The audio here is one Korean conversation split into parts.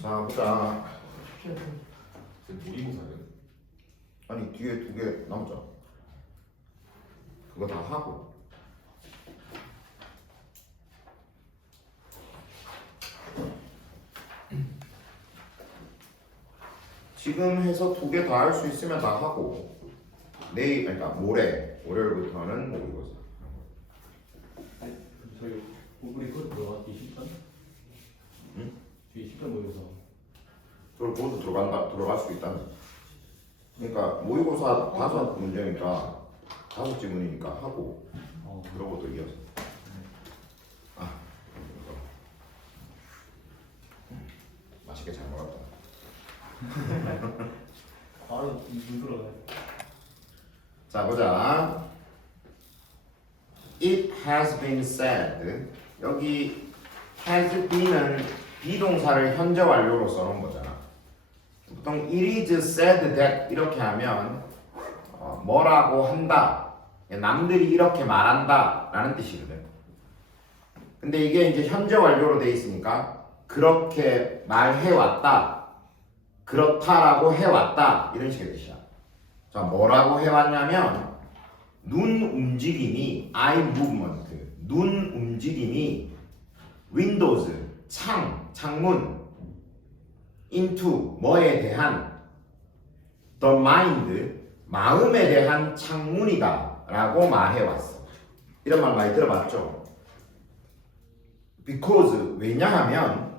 자 보자. 모의고사는? 아니 뒤에 두 개 남자. 그거 다 하고. 지금 해서 두 개 다 할 수 있으면 다 하고. 내일 그러니까 월요일부터는 모의고사. 저희 우리 그거 들어가 뒤 10단? 응? 뒤 10단 모의고사. 그걸 모두 들어갈 수 있다는. 그러니까 모의고사 5문제니까 5지문이니까 하고 그러고 또 이어서. 맛있게 잘 먹었다. 바로 눈 들어가요. 자 보자. It has been said. 여기 has been은 비동사를 현재 완료로 써놓은 거잖아. 보통 it is said that 이렇게 하면 뭐라고 한다, 남들이 이렇게 말한다 라는 뜻이거든. 근데 이게 이제 현재 완료로 돼 있으니까 그렇게 말해왔다, 그렇다라고 해왔다 이런 식의 뜻이야. 자, 뭐라고 해왔냐면 눈 움직임이 eye movement, 눈 움직임이 windows, 창문 into 뭐에 대한 the mind, 마음에 대한 창문이다 라고 말해왔어. 이런 말 많이 들어봤죠? because 왜냐하면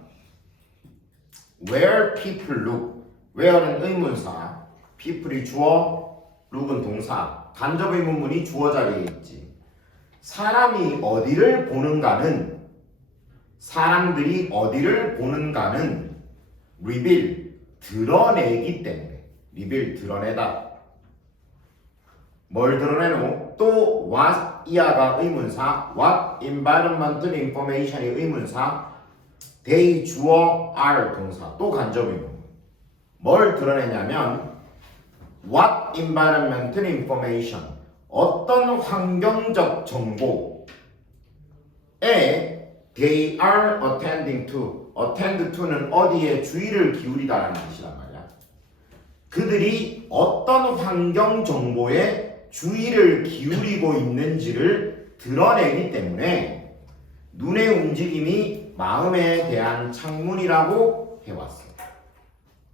where people look, where는 의문사, people이 주어, look은 동사, 간접 의문문이 주어 자리에 있지. 사람이 어디를 보는가는, 사람들이 어디를 보는가는 reveal, 드러내기 때문에. reveal, 드러내다. 뭘 드러내노? 또 what 이하가 의문사, what environmental information이 의문사, they 주어 are 동사, 또 간접 의문문. 뭘 드러내냐면 what environmental information, 어떤 환경적 정보에 they are attending to, attend to는 어디에 주의를 기울이다라는 뜻이란 말이야. 그들이 어떤 환경 정보에 주의를 기울이고 있는지를 드러내기 때문에 눈의 움직임이 마음에 대한 창문이라고 해왔어.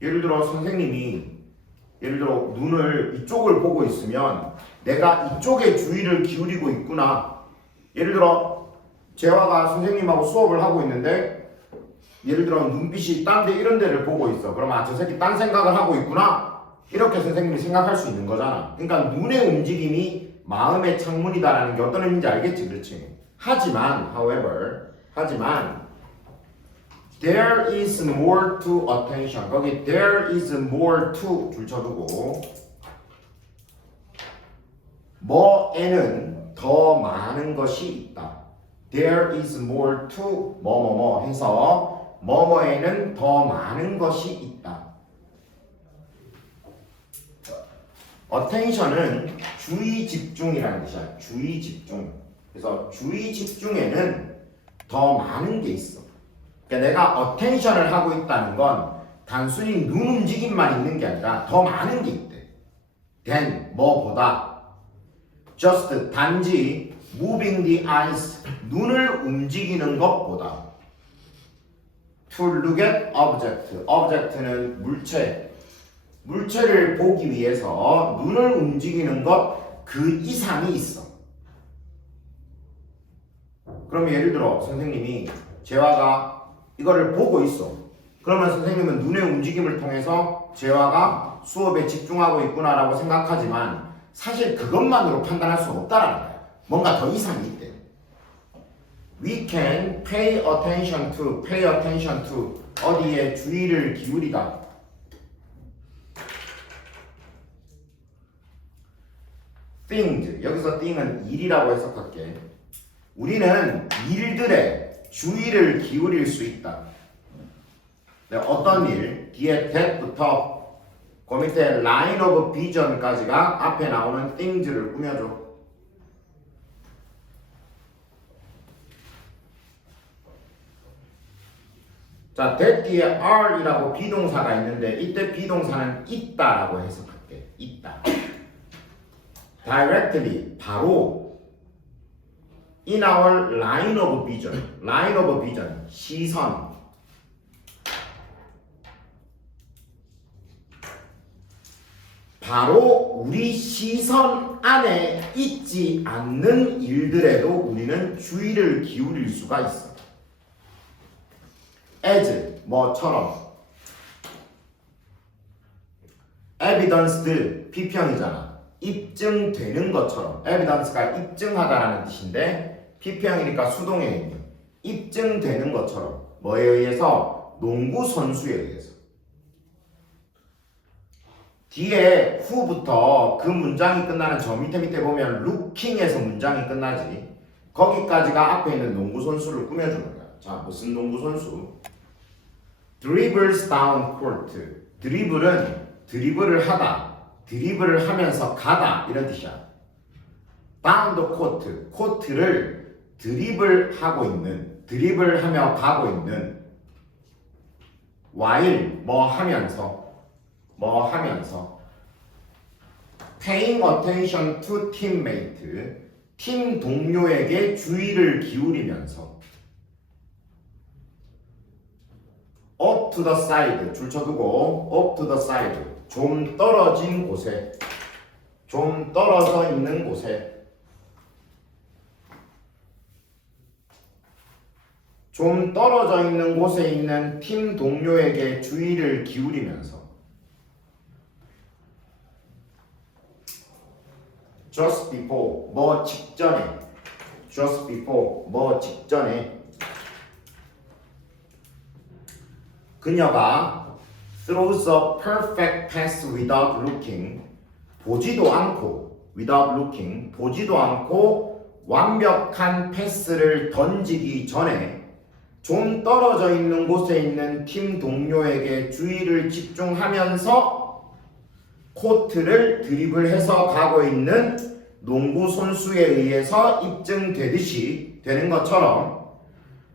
예를 들어 선생님이 눈을 이쪽을 보고 있으면 내가 이쪽에 주의를 기울이고 있구나. 예를 들어 재화가 선생님하고 수업을 하고 있는데 예를 들어 눈빛이 딴 데 이런 데를 보고 있어. 그러면 저 새끼 딴 생각을 하고 있구나. 이렇게 선생님이 생각할 수 있는 거잖아. 그러니까 눈의 움직임이 마음의 창문이다라는 게 어떤 의미인지 알겠지? 그렇지? 하지만 there is more to attention. 거기 there is more to 줄 쳐두고 뭐에는 더 많은 것이 있다. There is more to 뭐뭐뭐 해서 뭐뭐에는 더 많은 것이 있다. attention은 주의 집중이라는 뜻이야. 주의 집중. 그래서 주의 집중에는 더 많은 게 있어. 그러니까 내가 attention을 하고 있다는 건 단순히 눈 움직임만 있는 게 아니라 더 많은 게 있대. than 뭐보다 just 단지 moving the eyes 눈을 움직이는 것보다 to look at object object는 물체를 보기 위해서 눈을 움직이는 것 그 이상이 있어. 그럼 예를 들어 선생님이 재화가 이거를 보고 있어. 그러면 선생님은 눈의 움직임을 통해서 재화가 수업에 집중하고 있구나라고 생각하지만 사실 그것만으로 판단할 수 없다라는 거야. 뭔가 더 이상이 있대. We can pay attention to 어디에 주의를 기울이다. things, 여기서 thing은 일이라고 해석할게. 우리는 일들에 주의를 기울일 수 있다. 어떤 일? 뒤에 that부터 그 밑에 line of vision까지가 앞에 나오는 things를 꾸며줘. 자, that 뒤에 are이라고 비동사가 있는데 이때 비동사는 있다라고 해석할게. 있다. directly 바로 in our line of vision. line of vision 시선. 바로 우리 시선 안에 있지 않는 일들에도 우리는 주의를 기울일 수가 있어. as 뭐처럼 evidenced 피평이잖아. 입증되는 것처럼. evidence가 입증하다라는 뜻인데 피평이니까 수동에 있는 입증되는 것처럼. 뭐에 의해서? 농구 선수에 의해서. 뒤에 후부터 그 문장이 끝나는 저 밑에 보면 looking에서 문장이 끝나지. 거기까지가 앞에 있는 농구 선수를 꾸며주는 거야. 자, 무슨 농구 선수? dribbles down court. 드리블은 드리블을 하다, 드리블을 하면서 가다 이런 뜻이야. down the court. 코트를 드리블하고 있는, 드리블하며 가고 있는 while 뭐 하면서 paying attention to teammate 팀 동료에게 주의를 기울이면서 off to the side 줄 쳐두고 off to the side 좀 떨어진 곳에 좀 떨어져 있는 곳에 좀 떨어져 있는 곳에 있는 팀 동료에게 주의를 기울이면서 just before 뭐 직전에 just before 뭐 직전에 그녀가 throws a perfect pass without looking 보지도 않고 without looking 보지도 않고 완벽한 패스를 던지기 전에 좀 떨어져 있는 곳에 있는 팀 동료에게 주의를 집중하면서 코트를 드리블해서 가고 있는 농구 선수에 의해서 입증되듯이 되는 것처럼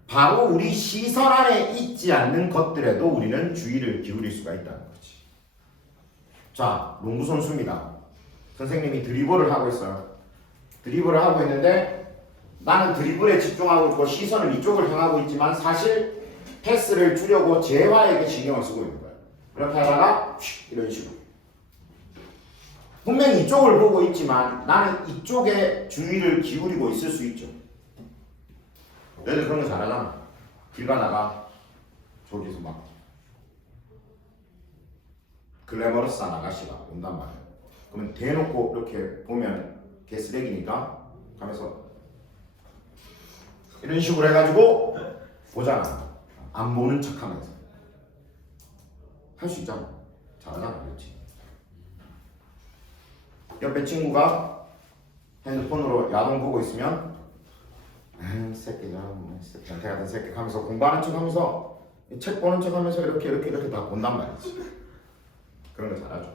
바로 우리 시선 안에 있지 않는 것들에도 우리는 주의를 기울일 수가 있다는 거지. 자, 농구 선수입니다. 선생님이 드리블을 하고 있어요. 드리블을 하고 있는데 나는 드리블에 집중하고 있고 시선은 이쪽을 향하고 있지만 사실 패스를 주려고 재화에게 신경을 쓰고 있는 거예요. 그렇게 하다가 이런 식으로 분명히 이쪽을 보고 있지만 나는 이쪽에 주의를 기울이고 있을 수 있죠. 얘들 그런 거 잘하잖아. 길 가다가 저기서 막 글래머러스한 아가씨가 온단 말이야. 그러면 대놓고 이렇게 보면 개쓰레기니까 하면서 이런 식으로 해가지고 보잖아. 안 보는 척하면서 할 수 있잖아. 잘하잖아, 그렇지. 옆에 친구가 핸드폰으로 야동 보고 있으면 새끼야, 새끼한테 같은 새끼 하면서 공부하는 척하면서 책 보는 척하면서 이렇게 다 본단 말이지. 그런 거 잘하죠.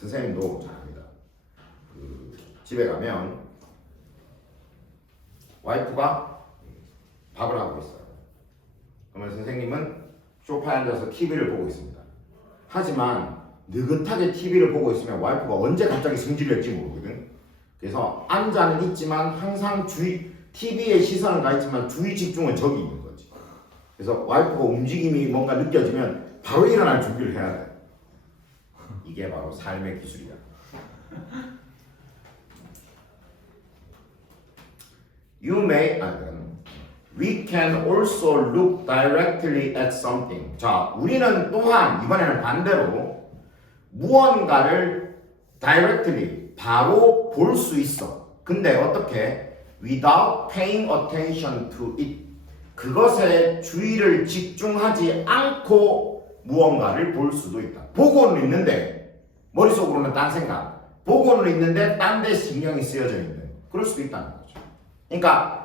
선생님도 잘합니다. 집에 가면 와이프가 밥을 하고 있어요. 그러면 선생님은 소파에 앉아서 TV를 보고 있습니다. 하지만 느긋하게 TV를 보고 있으면 와이프가 언제 갑자기 승질을 낼지 모르거든. 그래서 앉아는 있지만 항상 TV에 시선은 가 있지만 주의 집중은 저기 있는 거지. 그래서 와이프가 움직임이 뭔가 느껴지면 바로 일어날 준비를 해야 돼. 이게 바로 삶의 기술이야. We can also look directly at something. 자, 우리는 또한 이번에는 반대로 무언가를 directly 바로 볼 수 있어. 근데 어떻게? Without paying attention to it. 그것에 주의를 집중하지 않고 무언가를 볼 수도 있다. 보고는 있는데 머릿속으로는 딴 생각. 보고는 있는데 딴 데 신경이 쓰여져 있는. 그럴 수도 있다는 거죠. 그러니까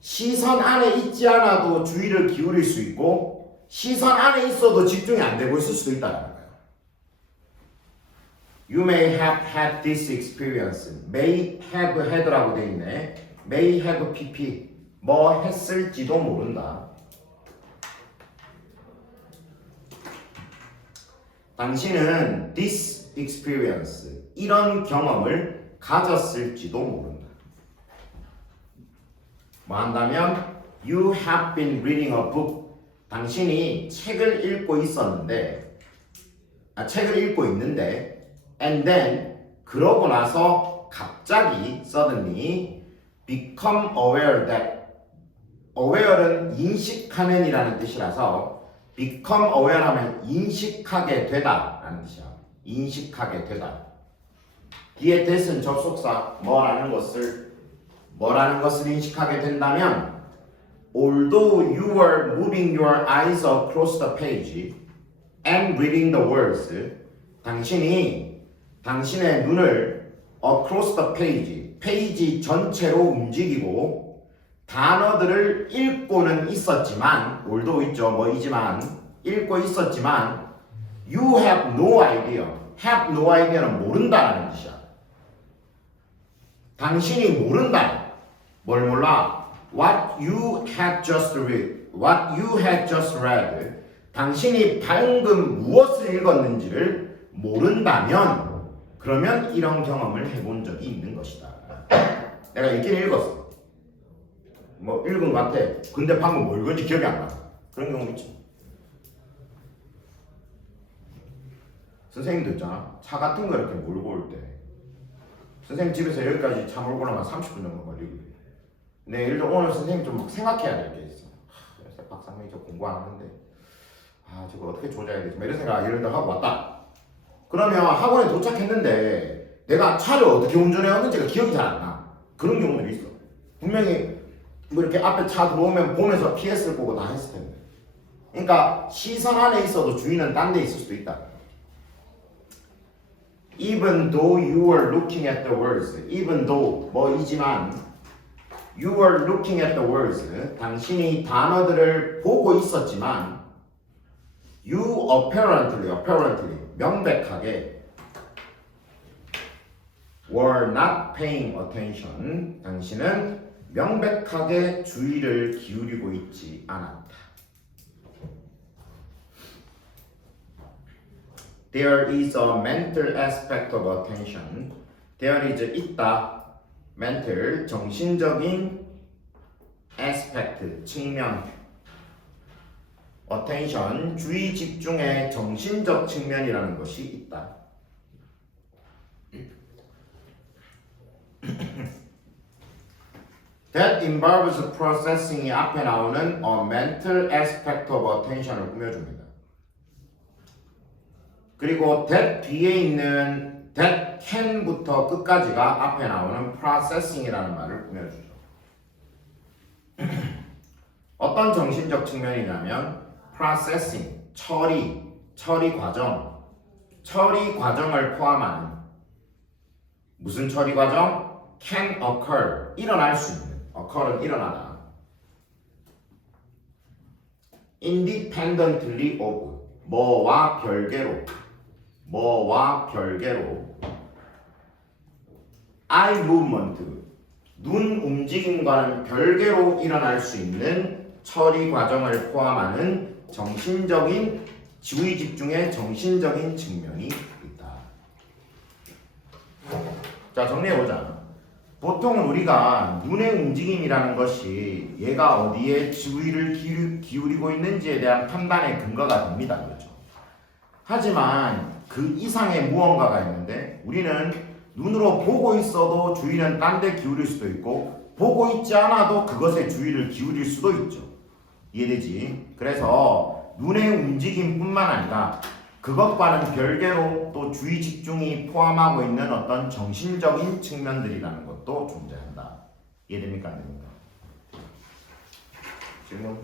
시선 안에 있지 않아도 주의를 기울일 수 있고 시선 안에 있어도 집중이 안 되고 있을 수도 있다는 거예요. You may have had this experience. May have had라고 돼 있네. May have pp. 뭐 했을지도 모른다. 당신은 this experience, 이런 경험을 가졌을지도 모른다. 뭐 한다면 you have been reading a book, 당신이 책을 읽고 있었는데 책을 읽고 있는데 and then 그러고 나서 갑자기 suddenly become aware that, aware는 인식하는 이라는 뜻이라서 become aware 하면 인식하게 되다 라는 뜻이야. 인식하게 되다. 뒤에 that은 접속사 뭐라는 것을 인식하게 된다면 although you were moving your eyes across the page and reading the words, 당신이 당신의 눈을 across the page, 페이지 전체로 움직이고 단어들을 읽고는 있었지만, although 있죠, 뭐이지만 읽고 있었지만 you have no idea, have no idea는 모른다라는 뜻이야. 당신이 모른다. 뭘 몰라? What you had just read, 당신이 방금 무엇을 읽었는지를 모른다면, 그러면 이런 경험을 해본 적이 있는 것이다. 내가 읽긴 읽었어. 뭐 읽은 것 같아. 근데 방금 뭐 읽었는지 기억이 안 나. 그런 경우 있지. 선생님도 있잖아. 차 같은 거 이렇게 몰고 올 때, 선생님 집에서 여기까지 차 몰고 나면 30분 정도 걸리거든. 근데 예를 들어 오늘 선생님 좀 막 생각해야 될 게 있어. 박사님이 저 공부하는데 저거 어떻게 조져야 되지? 이런 생각 예를 들어 하고 왔다. 그러면 학원에 도착했는데 내가 차를 어떻게 운전해왔는지가 기억이 잘 안 나. 그런 경우들이 있어. 분명히 뭐 이렇게 앞에 차 들어오면 보면서 피했을 거고 다 했을 텐데. 그러니까 시선 안에 있어도 주인은 딴 데 있을 수도 있다. Even though you were looking at the words, even though 뭐이지만 you were looking at the words, 당신이 단어들을 보고 있었지만 you apparently 명백하게 were not paying attention, 당신은 명백하게 주의를 기울이고 있지 않았다. There is a mental aspect of attention. There is 있다. mental 정신적인 aspect 측면. attention 주의 집중의 정신적 측면이라는 것이 있다. That involves processing이 앞에 나오는 a mental aspect of attention을 꾸며줍니다. 그리고 that 뒤에 있는 that can부터 끝까지가 앞에 나오는 processing이라는 말을 꾸며주죠. 어떤 정신적 측면이냐면 processing, 처리 과정을 포함하는 무슨 처리 과정? can occur, 일어날 수 있는, occur은 일어나다. independently of, 뭐와 별개로 eye movement, 눈 움직임과는 별개로 일어날 수 있는 처리 과정을 포함하는 정신적인 주의 집중의 정신적인 측면이 있다. 자, 정리해보자. 보통 우리가 눈의 움직임이라는 것이 얘가 어디에 주의를 기울이고 있는지에 대한 판단의 근거가 됩니다. 그렇죠? 하지만 그 이상의 무언가가 있는데 우리는 눈으로 보고 있어도 주의는 딴 데 기울일 수도 있고 보고 있지 않아도 그것에 주의를 기울일 수도 있죠. 이해되지? 그래서 눈의 움직임뿐만 아니라 그것과는 별개로 또 주의 집중이 포함하고 있는 어떤 정신적인 측면들이라는 것도 존재한다. 이해됩니까? 안 됩니까? 질문?